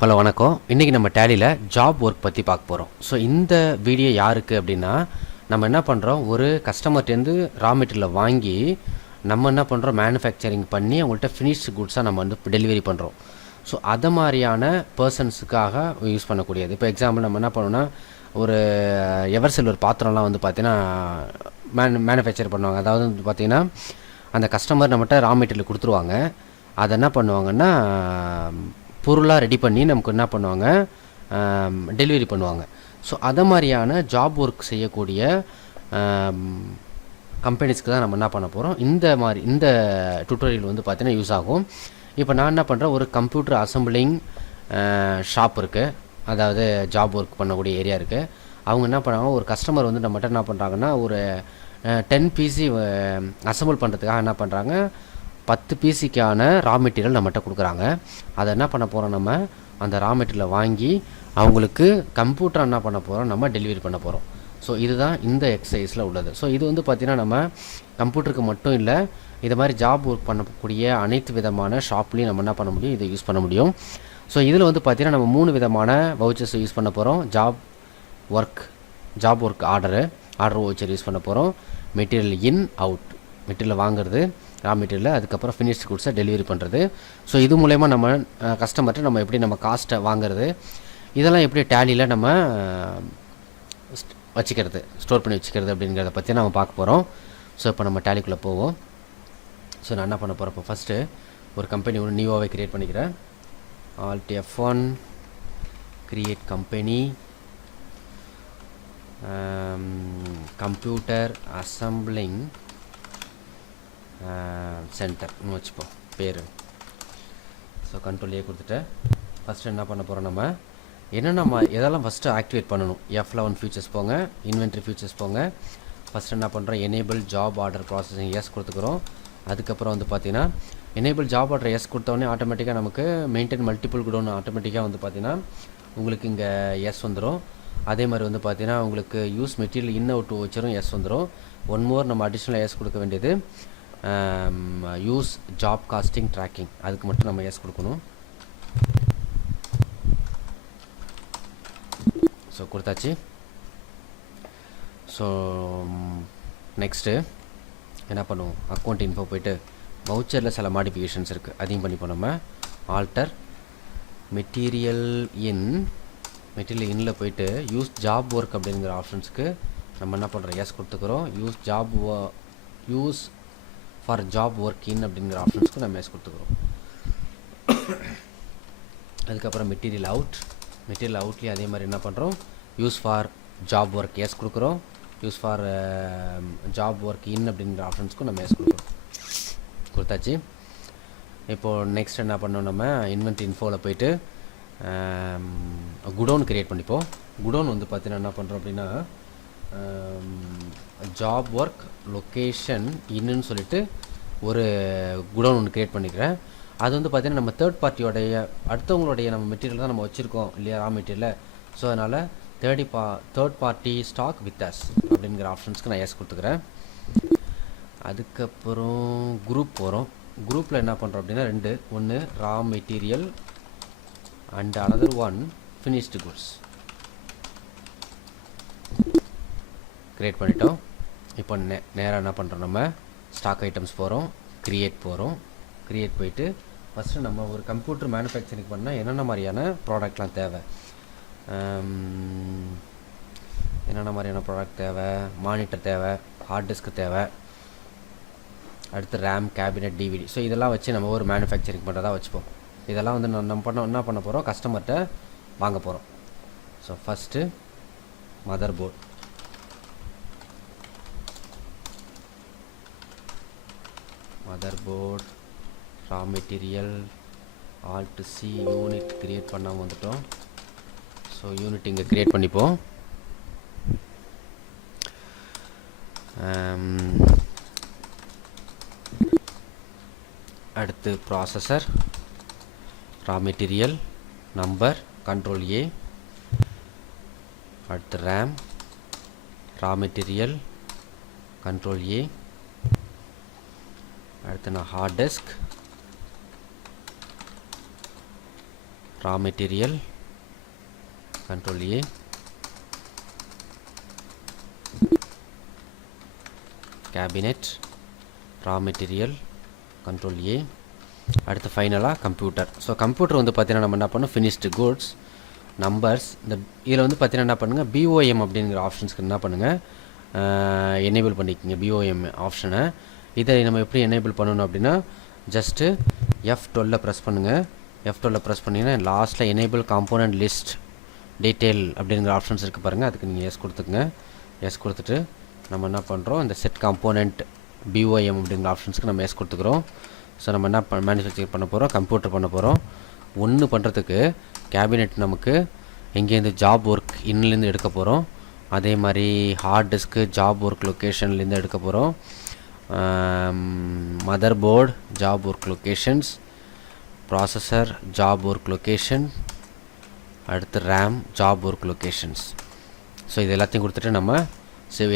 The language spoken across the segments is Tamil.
ஹலோ வணக்கம். இன்றைக்கி நம்ம டேலியில் ஜாப் ஒர்க் பற்றி பார்க்க போகிறோம். ஸோ இந்த வீடியோ யாருக்கு அப்படின்னா, நம்ம என்ன பண்ணுறோம், ஒரு கஸ்டமர்ட்டேருந்து ரா மெட்டீரியலை வாங்கி நம்ம என்ன பண்ணுறோம், மேனுஃபேக்சரிங் பண்ணி அவங்கள்ட்ட ஃபினிஷ்டு குட்ஸாக நம்ம வந்து டெலிவரி பண்ணுறோம். ஸோ அது மாதிரியான பர்சன்ஸுக்காக யூஸ் பண்ணக்கூடியது. இப்போ எக்ஸாம்பிள் நம்ம என்ன பண்ணோன்னா, ஒரு எவர்சில்வர் பாத்திரம்லாம் வந்து பார்த்திங்கன்னா மேனுஃபேக்சர் பண்ணுவாங்க. அதாவது வந்து பார்த்திங்கன்னா அந்த கஸ்டமர் நம்மகிட்ட ரா மெட்டீரியல் கொடுத்துருவாங்க. அதை என்ன பண்ணுவாங்கன்னா பொருளாக ரெடி பண்ணி நமக்கு என்ன பண்ணுவாங்க, டெலிவரி பண்ணுவாங்க. ஸோ அதை மாதிரியான ஜாப் ஒர்க் செய்யக்கூடிய கம்பெனிஸ்க்கு தான் நம்ம என்ன பண்ண போகிறோம். இந்த டுட்டோரியல் வந்து பார்த்தீங்கன்னா யூஸ் ஆகும். இப்போ நான் என்ன பண்ணுறேன், ஒரு கம்ப்யூட்டர் அசம்பிளிங் ஷாப் இருக்குது, அதாவது ஜாப் ஒர்க் பண்ணக்கூடிய ஏரியா இருக்குது. அவங்க என்ன பண்ணுறாங்க, ஒரு கஸ்டமர் வந்து நம்மகிட்ட என்ன பண்ணுறாங்கன்னா, ஒரு 10 பிசி அசம்பிள் பண்ணுறதுக்காக என்ன பண்ணுறாங்க, 10 பிசிக்கான ரா மெட்டீரியல் நம்மகிட்ட கொடுக்குறாங்க. அதை என்ன பண்ண போகிறோம், நம்ம அந்த ரா மெட்டீரியலை வாங்கி அவங்களுக்கு கம்ப்யூட்டர் என்ன பண்ண போகிறோம், நம்ம டெலிவரி பண்ண போகிறோம். ஸோ இதுதான் இந்த எக்ஸசைஸில் உள்ளது. ஸோ இது வந்து பார்த்திங்கன்னா நம்ம கம்ப்யூட்டருக்கு மட்டும் இல்லை, இது மாதிரி ஜாப் ஒர்க் பண்ணக்கூடிய அனைத்து விதமான ஷாப்லேயும் நம்ம என்ன பண்ண முடியும், இதை யூஸ் பண்ண முடியும். ஸோ இதில் வந்து பார்த்திங்கன்னா நம்ம 3 விதமான வவுச்சர்ஸ் யூஸ் பண்ண போகிறோம். Job work order voucher use பண்ண போகிறோம். மெட்டீரியல் இன் அவுட், மெட்டீரியல் வாங்குறது ரா மெட்டீரியல், அதுக்கப்புறம் ஃபினிஷ்டு குட்ஸை டெலிவரி பண்ணுறது. ஸோ இது மூலயமா நம்ம கஸ்டமர்கிட்ட நம்ம எப்படி நம்ம காஸ்ட்டை வாங்குறது, இதெல்லாம் எப்படி டேலியில் நம்ம வச்சுக்கிறது, ஸ்டோர் பண்ணி வச்சுக்கிறது அப்படிங்கிறத பற்றி நம்ம பார்க்க போகிறோம். ஸோ இப்போ நம்ம டேலிக்குள்ளே போவோம். ஸோ நான் என்ன பண்ண போகிறேன், இப்போ ஃபஸ்ட்டு ஒரு கம்பெனி ஒன்று நியூவாகவே க்ரியேட் பண்ணிக்கிறேன். Alt F1 create company, computer assembling சென்டர்னு வச்சுப்போம் பேர். ஸோ கண்ட்ரோல் ஏ கொடுத்துட்டு ஃபஸ்ட்டு என்ன பண்ண போகிறோம், நம்ம எதெல்லாம் ஃபஸ்ட்டு ஆக்டிவேட் பண்ணணும். F11 ஃபியூச்சர்ஸ் போங்க, இன்வென்ட்ரி ஃபியூச்சர்ஸ் போங்க. ஃபஸ்ட்டு என்ன பண்ணுறோம், enable job order processing yes கொடுத்துக்கிறோம். அதுக்கப்புறம் வந்து பார்த்திங்கன்னா எனேபிள் ஜாப் ஆர்டர் எஸ் கொடுத்தோடனே ஆட்டோமேட்டிக்காக நமக்கு மெயின்டைன் மல்டிபிள் குடோன் ஆட்டோமேட்டிக்காக வந்து பார்த்திங்கன்னா உங்களுக்கு இங்கே எஸ் வந்துடும். அதே மாதிரி வந்து பார்த்திங்கன்னா உங்களுக்கு யூஸ் மெட்டீரியல் இன் அவுட் வச்சரும் எஸ் வந்துடும். ஒன் மோர் நம்ம அடிஷ்னலாக எஸ் கொடுக்க வேண்டியது யூஸ் ஜாப் காஸ்டிங் ட்ராக்கிங், அதுக்கு மட்டும் நம்ம எஸ் கொடுக்கணும். ஸோ கொடுத்தாச்சு. ஸோ நெக்ஸ்ட்டு என்ன பண்ணுவோம், அக்கௌண்ட் இன்ஃபோ போய்ட்டு வவுச்சரில் சில மாடிஃபிகேஷன்ஸ் இருக்குது, அதையும் பண்ணிப்போம். நம்ம ஆல்டர் மெட்டீரியல் இன்னில் போய்ட்டு யூஸ் ஜாப் ஒர்க் அப்படிங்கிற ஆப்ஷன்ஸுக்கு நம்ம என்ன பண்ணுறோம், எஸ் கொடுத்துக்கிறோம். Use for job work in அப்படிங்கிற ஆப்ஷன்ஸ்க்கு நம்ம எஸ் கொடுத்துக்கிறோம். அதுக்கப்புறம் மெட்டீரியல் அவுட்லேயே அதே மாதிரி என்ன பண்ணுறோம், use for job work yes கொடுக்குறோம். Use for job work in அப்படிங்கிற ஆப்ஷன்ஸ்க்கும் நம்ம எஸ் கொடுத்தாச்சு. இப்போது நெக்ஸ்ட் என்ன பண்ணோம், நம்ம இன்வென்ட்ரி இன்ஃபோவில் போய்ட்டு குடோன் க்ரியேட் பண்ணிப்போம். குடோன் வந்து பார்த்தீங்கன்னா என்ன பண்ணுறோம் அப்படின்னா, ஜாப் ஒர்க் லொக்கேஷன் இன்னுன்னு சொல்லிட்டு ஒரு குடோன் ஒன்று க்ரியேட் பண்ணிக்கிறேன். அது வந்து பார்த்திங்கன்னா நம்ம தேர்ட் பார்ட்டியோடைய அடுத்தவங்களுடைய நம்ம மெட்டீரியல் தான் நம்ம வச்சுருக்கோம் இல்லையா, ரா மெட்டீரியல். ஸோ அதனால் third party stock with us அப்படிங்கிற ஆப்ஷன்ஸ்க்கு நான் எஸ் கொடுத்துக்கிறேன். அதுக்கப்புறம் குரூப் போகிறோம். குரூப்பில் என்ன பண்ணுறோம் அப்படின்னா ஒன்று raw material and another one finished goods create பண்ணிட்டோம். இப்போ நேராக என்ன பண்ணுறோம், நம்ம ஸ்டாக் ஐட்டம்ஸ் போகிறோம், க்ரியேட் போயிட்டு ஃபஸ்ட்டு நம்ம ஒரு கம்ப்யூட்டர் மேனுஃபேக்சரிங் பண்ணால் என்னென்ன மாதிரியான ப்ராடக்ட்லாம் தேவை, மானிட்டர் தேவை, ஹார்ட் டிஸ்க் தேவை, அடுத்து ரேம், கேபினெட், டிவிடி. ஸோ இதெல்லாம் வச்சு நம்ம ஒரு மேனுஃபேக்சரிங் பண்ணுறதா வச்சுப்போம். இதெல்லாம் வந்து நம்ம என்ன பண்ண போகிறோம், கஸ்டமர்கிட்ட வாங்க போகிறோம். So first mother board raw material Alt C unit create பண்ணாமல் வந்துட்டோம். ஸோ யூனிட் இங்கே க்ரியேட் பண்ணிப்போம். அடுத்து processor raw material number control A. அடுத்து RAM raw material control A. அடுத்து நான் hard disk raw material control A, cabinet raw material control A, அடுத்து ஃபைனலாக கம்ப்யூட்டர். ஸோ கம்ப்யூட்டர் வந்து பார்த்தீங்கன்னா நம்ம என்ன பண்ணோம், ஃபினிஷ்டு குட்ஸ் நம்பர்ஸ். இந்த இதில் வந்து பார்த்தீங்கன்னா என்ன பண்ணுங்கள், பிஓஎம் அப்படிங்கிற ஆப்ஷன்ஸ்க்கு என்ன பண்ணுங்கள், எனேபிள் பண்ணிக்கோங்க பிஓஎம் ஆப்ஷனை. இதை நம்ம எப்படி எனேபிள் பண்ணணும் அப்படின்னா ஜஸ்ட்டு F12 ப்ரெஸ் பண்ணுங்கள். F12 ப்ரெஸ் பண்ணிங்கன்னா லாஸ்ட்டில் எனேபிள் காம்போனன்ட் லிஸ்ட் டீட்டெயில் அப்படிங்கிற ஆப்ஷன்ஸ் இருக்குது பாருங்கள், அதுக்கு நீங்கள் எஸ் கொடுத்துக்குங்க. எஸ் கொடுத்துட்டு நம்ம என்ன பண்ணுறோம், இந்த செட் காம்போனன்ட் பிஓஎம் அப்படிங்கிற ஆப்ஷன்ஸ்க்கு நம்ம எஸ் கொடுத்துக்கிறோம். ஸோ நம்ம என்ன மேனுஃபேக்சர் பண்ண போகிறோம், கம்ப்யூட்டர் பண்ண போகிறோம். ஒன்று பண்ணுறதுக்கு கேபினெட் நமக்கு எங்கேருந்து ஜாப் ஒர்க் இன்னிலேருந்து எடுக்க போகிறோம். அதே மாதிரி ஹார்ட் டிஸ்க்கு ஜாப் ஒர்க் லொக்கேஷன்லேருந்து எடுக்க போகிறோம். Mother board job work locations, processor job work location, அடுத்து RAM job work locations. So இது எல்லாத்தையும் கொடுத்துட்டு நம்ம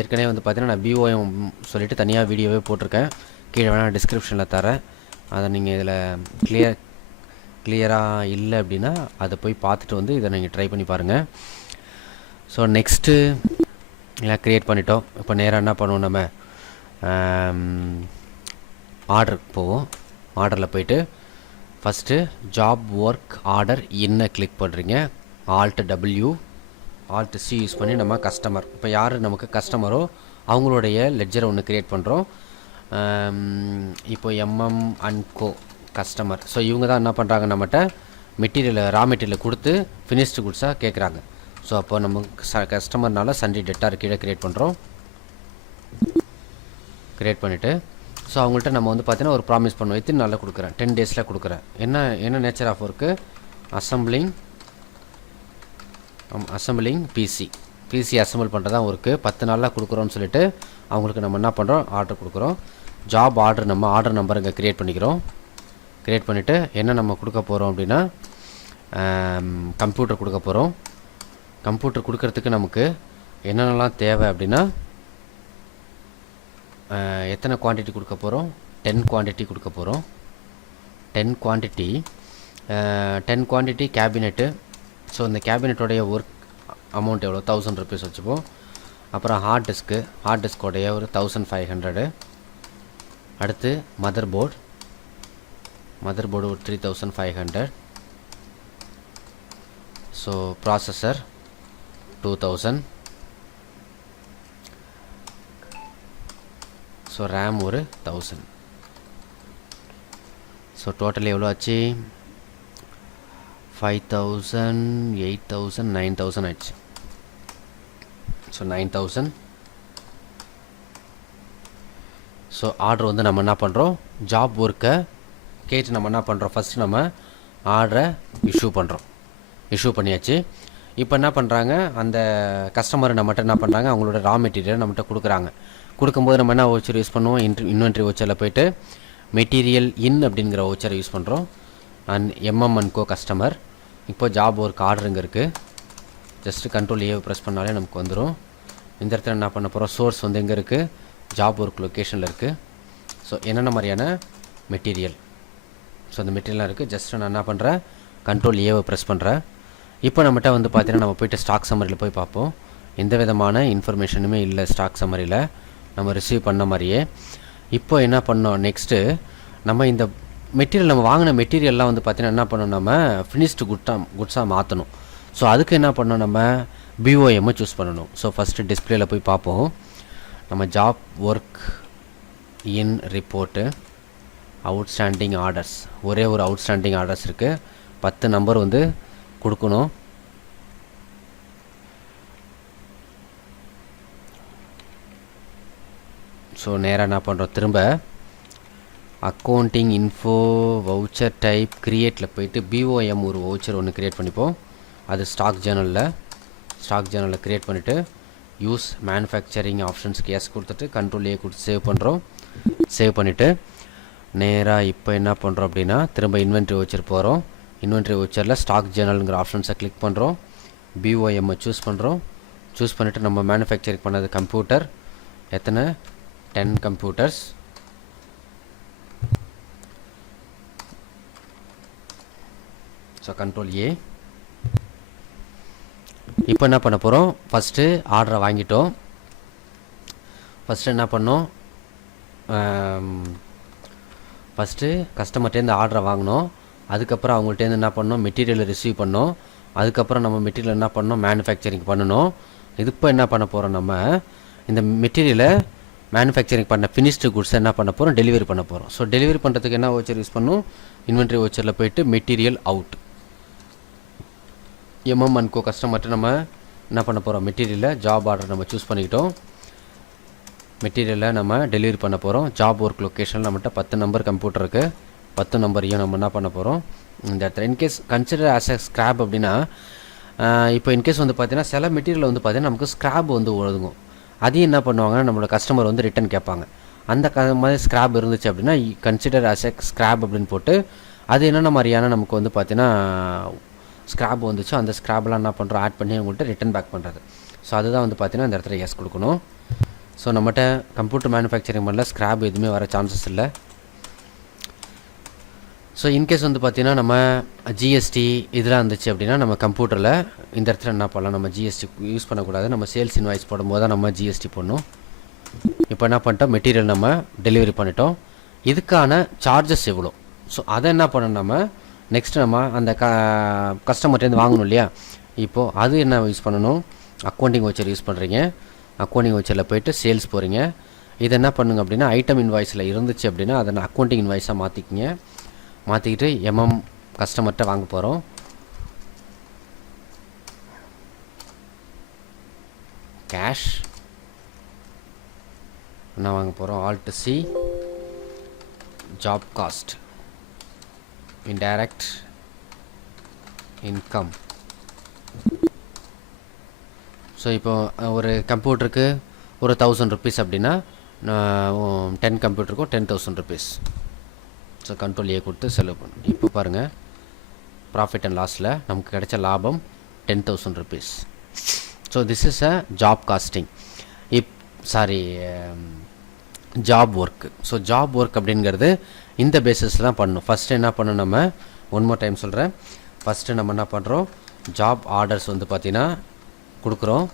ஏற்கனவே வந்து பார்த்தீங்கன்னா நான் பிஓஎம் சொல்லிவிட்டு தனியாக வீடியோவே போட்டிருக்கேன், கீழே வேணால் டிஸ்கிரிப்ஷனில் தரேன். அதை நீங்கள் இதில் கிளியராக இல்லை அப்படின்னா அதை போய் பார்த்துட்டு வந்து இதை நீங்கள் ட்ரை பண்ணி பாருங்கள். ஸோ நெக்ஸ்ட்டு எல்லாம் க்ரியேட் பண்ணிட்டோம். இப்போ நேராக என்ன பண்ணுவோம், நம்ம ஆர்டருக்கு போவோம். ஆர்டரில் போய்ட்டு ஃபஸ்ட்டு ஜாப் ஒர்க் ஆர்டர் என்ன கிளிக் பண்ணுறீங்க, Alt W Alt C use பண்ணி நம்ம கஸ்டமர், இப்போ யார் நமக்கு கஸ்டமரோ அவங்களுடைய லெட்ஜரை ஒன்று க்ரியேட் பண்ணுறோம். இப்போ MM and Co customer. So இவங்க தான் என்ன பண்ணுறாங்க, நம்மகிட்ட மெட்டீரியல் ரா மெட்டீரியல் கொடுத்து ஃபினிஷ்டு குட்ஸாக கேட்குறாங்க. ஸோ அப்போ நம்ம கஸ்டமர்னால சண்டே டெட்டார் கீழே க்ரியேட் பண்ணுறோம். க்ரியேட் பண்ணிவிட்டு ஸோ அவங்கள்ட்ட நம்ம வந்து பார்த்தீங்கன்னா ஒரு ப்ராமிஸ் பண்ணுவோம், எத்தனை நாளில் கொடுக்குறேன், 10 டேஸில் கொடுக்குறேன். என்ன nature of work, assembling PC assemble பண்ணுறதா ஒர்க்கு, 10 நாளில் கொடுக்குறோன்னு சொல்லிட்டு அவங்களுக்கு நம்ம என்ன பண்ணுறோம், ஆர்டர் கொடுக்குறோம். ஜாப் ஆர்டர் நம்ம ஆர்டர் நம்பர் இங்கே க்ரியேட் பண்ணிக்கிறோம். க்ரியேட் பண்ணிவிட்டு என்ன நம்ம கொடுக்க போகிறோம் அப்படின்னா கம்ப்யூட்டர் கொடுக்க போகிறோம். கம்ப்யூட்டர் கொடுக்கறதுக்கு நமக்கு என்னென்னலாம் தேவை அப்படின்னா எத்தனை குவான்டிட்டி கொடுக்க போகிறோம், 10 குவான்டிட்டி கொடுக்க போகிறோம். 10 குவான்டிட்டி கேபினெட்டு. ஸோ இந்த கேபினெட்டோடைய ஒர்க் அமௌண்ட் எவ்வளோ, 1000 rupees வச்சுப்போம். அப்புறம் ஹார்ட் டிஸ்கோடைய ஒரு 1500. அடுத்து மதர் போர்டு ஒரு 3500. So processor 2000. ஸோ ரேம் ஒரு 1000. ஸோ டோட்டல் எவ்வளோ ஆச்சு, 5000, 8000, 9000 ஆயிடுச்சு. ஸோ 9000. ஸோ ஆர்டர் வந்து நம்ம என்ன பண்ணுறோம், ஜாப் ஒர்க்கை கேட்டு நம்ம என்ன பண்ணுறோம், ஃபஸ்ட்டு நம்ம ஆர்டரை இஷ்யூ பண்ணியாச்சு. இப்போ என்ன பண்ணுறாங்க, அந்த கஸ்டமர் நம்மகிட்ட என்ன பண்ணுறாங்க, அவங்களோட ரா மெட்டீரியல் நம்மகிட்ட கொடுக்குறாங்க. கொடுக்கும்போது நம்ம என்ன வவுச்சர் யூஸ் பண்ணுவோம், இன்வென்ட்ரி வவுச்சரில் போய்ட்டு மெட்டீரியல் இன் அப்படிங்கிற வவுச்சரை யூஸ் பண்ணுறோம். And MM and Co customer. இப்போ ஜாப் ஒர்க் ஆர்டர் இங்கே இருக்குது, ஜஸ்ட்டு கண்ட்ரோல் ஏ ப்ரெஸ் பண்ணாலே நமக்கு வந்துடும். இந்த இடத்துல என்ன பண்ண போகிறோம், சோர்ஸ் வந்து எங்கே இருக்குது, ஜாப் ஒர்க் லொக்கேஷனில் இருக்குது. ஸோ என்னென்ன மாதிரியான மெட்டீரியல், ஸோ அந்த மெட்டீரியலாக இருக்குது. ஜஸ்ட்டு நான் என்ன பண்ணுறேன், கண்ட்ரோல் ஏவை ப்ரெஸ் பண்ணுறேன். இப்போ நம்மகிட்ட வந்து பார்த்தீங்கன்னா நம்ம போய்ட்டு ஸ்டாக் சம்மரியில் போய் பார்ப்போம். எந்த விதமான இன்ஃபர்மேஷனுமே இல்லை ஸ்டாக் சம்மரியில், நம்ம ரிசீவ் பண்ண மாதிரியே. இப்போ என்ன பண்ணோம், நெக்ஸ்ட்டு நம்ம இந்த மெட்டீரியல் நம்ம வாங்கின மெட்டீரியல்லாம் வந்து பார்த்திங்கன்னா என்ன பண்ணணும், நம்ம ஃபினிஷ்டு குட்ஸாக மாற்றணும். ஸோ அதுக்கு என்ன பண்ணோம், நம்ம பிஓஎம்மை சூஸ் பண்ணணும். ஸோ ஃபஸ்ட்டு டிஸ்பிளேயில் போய் பார்ப்போம். நம்ம ஜாப் ஒர்க் இன் ரிப்போர்ட்டு அவுட்ஸ்டாண்டிங் ஆர்டர்ஸ், ஒரே ஒரு அவுட்ஸ்டாண்டிங் ஆர்டர்ஸ் இருக்குது. 10 நம்பர் வந்து கொடுக்கணும். ஸோ நேராக என்ன பண்ணுறோம், திரும்ப அக்கௌண்டிங் இன்ஃபோ வவுச்சர் டைப் க்ரியேட்டில் போய்ட்டு பிஓஎம் ஒரு வவுச்சர் ஒன்று க்ரியேட் பண்ணிப்போம். அது ஸ்டாக் ஜேர்னலில் க்ரியேட் பண்ணிவிட்டு யூஸ் மேனுஃபேக்சரிங் ஆப்ஷன்ஸ்க்கு எஸ் கொடுத்துட்டு கண்ட்ரோல் ஏ கொடுத்து சேவ் பண்ணுறோம். சேவ் பண்ணிவிட்டு நேராக இப்போ என்ன பண்ணுறோம் அப்படின்னா திரும்ப இன்வென்ட்ரி வவுச்சர் போகிறோம். இன்வென்ட்ரி வவுச்சரில் ஸ்டாக் ஜேர்னலுங்கிற ஆப்ஷன்ஸை கிளிக் பண்ணுறோம். பிஓஎம்மை சூஸ் பண்ணுறோம். சூஸ் பண்ணிவிட்டு நம்ம மேனுஃபேக்சரிங் பண்ணது கம்ப்யூட்டர், எத்தனை 10 கம்ப்யூட்டர்ஸ். ஸோ கண்ட்ரோல் ஏ. இப்போ என்ன பண்ண போகிறோம், ஃபஸ்ட்டு ஆர்டரை வாங்கிட்டோம். ஃபஸ்ட்டு என்ன பண்ணோம், ஃபஸ்ட்டு கஸ்டமர்கிட்டேருந்து ஆர்டரை வாங்கினோம். அதுக்கப்புறம் அவங்கள்ட்டேருந்து என்ன பண்ணோம், மெட்டீரியலை ரிசீவ் பண்ணோம். அதுக்கப்புறம் நம்ம மெட்டீரியல் என்ன பண்ணோம், மேனுஃபேக்சரிங் பண்ணணும். இது இப்போ என்ன பண்ண போகிறோம், நம்ம இந்த மெட்டீரியலை மேனுஃபேக்சரிங் பண்ண ஃபினிஷ்டு குட்ஸை என்ன பண்ண போகிறோம், டெலிவரி பண்ண போகிறோம். ஸோ டெலிவரி பண்ணுறதுக்கு என்ன வவுச்சர் யூஸ் பண்ணணும், இன்வென்ட்ரி வவுச்சரில் போய்ட்டு மெட்டீரியல் அவுட் எம்எம்என்கோ கஸ்டமர்கிட்ட நம்ம என்ன பண்ண போகிறோம், மெட்டீரியலை ஜாப் ஆர்டர் நம்ம சூஸ் பண்ணிக்கிட்டோம். மெட்டீரியலை நம்ம டெலிவரி பண்ண போகிறோம். ஜாப் ஒர்க் லொக்கேஷனில் நம்மகிட்ட 10 நம்பர் கம்ப்யூட்டர் இருக்குது. 10 நம்பரையும் நம்ம என்ன பண்ண போகிறோம், இந்த இடத்துல in case consider as a scrap அப்படின்னா, இப்போ இன்கேஸ் வந்து பார்த்தீங்கன்னா சில மெட்டீரியல் வந்து பார்த்தீங்கன்னா நமக்கு ஸ்க்ராப் வந்து ஒழுங்கும். அதையும் என்ன பண்ணுவாங்கன்னா நம்மளோட கஸ்டமர் வந்து ரிட்டன் கேட்பாங்க. அந்த மாதிரி ஸ்க்ராப் இருந்துச்சு அப்படின்னா கன்சிடர் ஆஸ் எ ஸ்க்ராப் அப்படின்னு போட்டு, அது என்னென்ன மாதிரியான நமக்கு வந்து பார்த்தீங்கன்னா ஸ்க்ராப் வந்துச்சு, அந்த ஸ்க்ராப்லாம் என்ன பண்ணுறோம், ஆட் பண்ணி அவங்கள்ட்ட ரிட்டன் பேக் பண்ணுறது. ஸோ அதுதான் வந்து பார்த்தீங்கன்னா இந்த இடத்துல எஸ் கொடுக்கணும். ஸோ நம்மகிட்ட கம்ப்யூட்டர் மேனுஃபேக்சரிங் பண்ணல ஸ்க்ராப் எதுவுமே வர சான்சஸ் இல்லை. ஸோ இன்கேஸ் வந்து பார்த்திங்கன்னா நம்ம ஜிஎஸ்டி இதெல்லாம் இருந்துச்சு அப்படின்னா நம்ம கம்ப்யூட்டரில் இந்த இடத்துல என்ன பண்ணலாம், நம்ம ஜிஎஸ்டி யூஸ் பண்ணக்கூடாது. நம்ம சேல்ஸ் இன்வாய்ஸ் போடும்போது தான் நம்ம ஜிஎஸ்டி போடணும். இப்போ என்ன பண்ணிட்டோம், மெட்டீரியல் நம்ம டெலிவரி பண்ணிட்டோம். இதுக்கான சார்ஜஸ் எவ்வளோ, ஸோ அதை என்ன பண்ணணும், நம்ம நெக்ஸ்ட்டு நம்ம அந்த கஸ்டமர்ட்டேருந்து வாங்கணும் இல்லையா. இப்போது அது என்ன யூஸ் பண்ணணும், அக்கௌண்டிங் வவுச்சர் யூஸ் பண்ணுறீங்க. அக்கௌண்டிங் வவுச்சரில் போய்ட்டு சேல்ஸ் போகிறீங்க. இது என்ன பண்ணுங்க அப்படின்னா ஐட்டம் இன்வாய்ஸில் இருந்துச்சு அப்படின்னா அதை அக்கௌண்டிங் இன்வாய்ஸாக மாற்றிக்கிங்க. மாற்றிக்கிட்டு கஸ்டமர்கிட்ட வாங்க போகிறோம். கேஷ் என்ன வாங்க போகிறோம், alt C job cost indirect income. So இப்போ ஒரு கம்ப்யூட்டருக்கு ஒரு 1000 ருபீஸ் அப்படின்னா 10 கம்ப்யூட்டருக்கும் 10,000 ருபீஸ். ஸோ கண்ட்ரோல் ஏ கொடுத்து செலவு பண்ணும். இப்போ பாருங்கள், ப்ராஃபிட் அண்ட் லாஸில் நமக்கு கிடைச்ச லாபம் 10,000 rupees. So this is a job costing. Job work. So job work அப்படிங்கிறது இந்த பேசிஸில் தான் பண்ணணும். ஃபஸ்ட்டு என்ன பண்ணணும், நம்ம ஒன் மோர் டைம் சொல்கிறேன். ஃபஸ்ட்டு நம்ம என்ன பண்ணுறோம், ஜாப் ஆர்டர்ஸ் வந்து பார்த்திங்கன்னா கொடுக்குறோம்.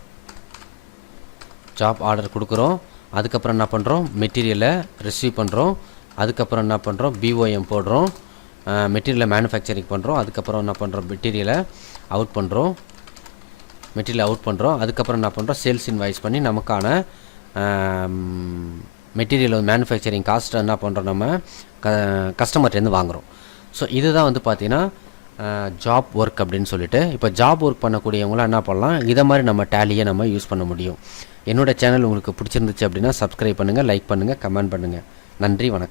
ஜாப் ஆர்டர் கொடுக்குறோம். அதுக்கப்புறம் என்ன பண்ணுறோம், மெட்டீரியலை ரிசீவ் பண்ணுறோம். அதுக்கப்புறம் என்ன பண்ணுறோம், பிஓஎம் போடுறோம். மெட்டீரியலை மேனுஃபேக்சரிங் பண்ணுறோம். அதுக்கப்புறம் என்ன பண்ணுறோம், மெட்டீரியலை அவுட் பண்ணுறோம். அதுக்கப்புறம் என்ன பண்ணுறோம், சேல்ஸ் இன்வாய்ஸ் பண்ணி நமக்கான மெட்டீரியல் மேனுஃபேக்சரிங் காஸ்ட்டை என்ன பண்ணுறோம், நம்ம கஸ்டமர்ட்டேருந்து வாங்குகிறோம். ஸோ இதுதான் வந்து பார்த்திங்கன்னா ஜாப் ஒர்க் அப்படின்னு சொல்லிட்டு. இப்போ ஜாப் ஒர்க் பண்ணக்கூடியவங்களாம் என்ன பண்ணலாம், இதை மாதிரி நம்ம டேலியை நம்ம யூஸ் பண்ண முடியும். என்னோடய சேனல் உங்களுக்கு பிடிச்சிருந்துச்சு அப்படின்னா சப்ஸ்கிரைப் பண்ணுங்கள், லைக் பண்ணுங்கள், கமெண்ட் பண்ணுங்கள். நன்றி, வணக்கம்.